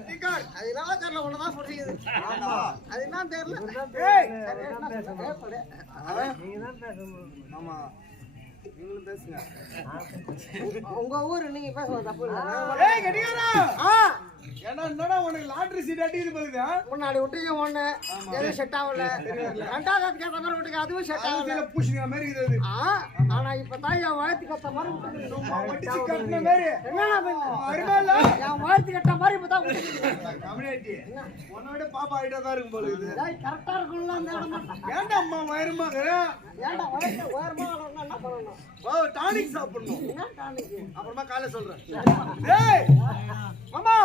அது என்ன தெரியல ஒண்ணுதான் புரியுது. அது என்ன தெரியல. ஆமா நீங்களும் பேசுங்க. உங்க ஊரு நீங்க பேசுவது தப்பு இல்ல. ஏன்னா என்னடா உனக்கு லாட்டரி சீட் அடிக்குது பாருங்க. முன்னாடி விட்டீங்க ஒண்ணு எதுவும் செட் ஆகல. ரெண்டாவது கேட்ட மாதிரி விட்டீங்க அதுவும் செட் ஆகல. பூசிக்கிற மாதிரி இருக்குது. ஆனா இப்ப தான் என் வாழ்த்து கட்ட மாதிரி வட்டிச்சு கட்டின மாதிரி என்னன்னா அருமையில என் வாழ்த்து கட்ட மாதிரி இப்பதான் கம்யூனிட்டி உன்னோட பாப்பா ஆயிட்டா தான் இருக்கும் போல இது. கரெக்டா இருக்கும்ல அந்த இடம். ஏன்டா அம்மா வயரமாக்குற? ஏன்டா உயரமா வளரணும்னா என்ன பண்ணணும்? டானிக் சாப்பிடணும். என்ன டானிக்? அப்புறமா காலைல சொல்றேன். டேய் மாமா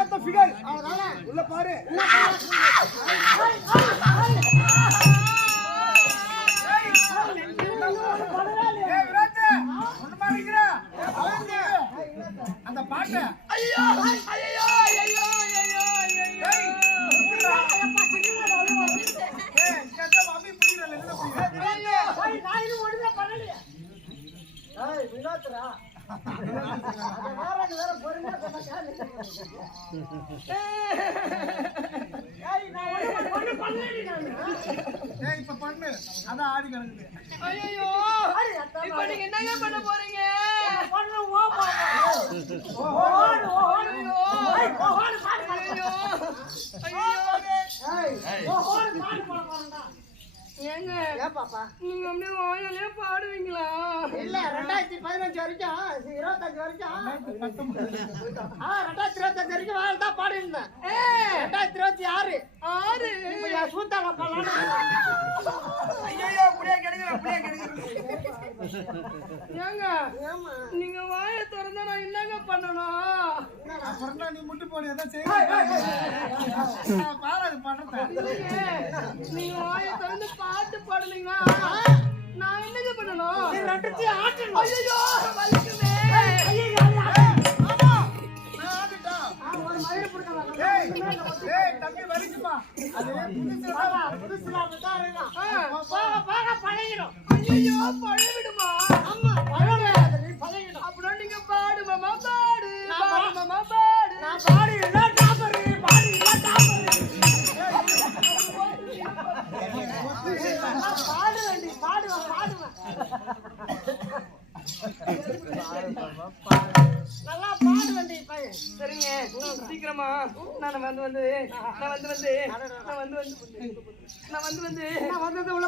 ஏத்த ஃபிகர் அவ்வளவுதானே. உள்ள பாரு. அந்த பாட்டு ஐயோ ஐயோ ஐயோ ஐயோ இப்ப பண்ணு அதான் ஆடி கிடக்குது. ஐயோ இப்ப நீங்க என்னங்க பண்ண போறீங்க? ஏங்க பாப்பா நீங்க அப்படியே வாயாலே பாடுவீங்களா? இல்ல 2015 வரைக்கும் 25 வரைக்கும் 2025 வரைக்கும் வாழ்தான் பாடி இருந்தேன். 2026 இப்ப என் சூத்தாங்க பாடலாம். ஐயோ புளியா கிடைக்குது புளியா கிடைக்குது. ஏங்க நீங்க வாயை திறந்தா நான் என்னங்க பண்ணணும்? அப்புறம் நீ முட்டு போடு எதாவது செய்ய பாரு பண்றத. நீங்க வாயை திறந்து பாட்டு பாடுனீங்கன்னா நான் என்னங்க பண்ணணும்? ஐயோ வலிக்குமே. தம்பி வலிக்குமா? பழகிடும். ஐயோ பழவிடுமா? ஆமா பழகிடும். அப்புறம் நீங்க பாடு மாமா பாடு மாமா பாடு. நான் பாடி இல்ல டாப்பரு பாடி இல்ல டாப்பரு பாடுவேன் பாடுவேன் நல்லா பாடுவேன் பையன். சரிங்க சீக்கிரமா நான் வந்து உள்ள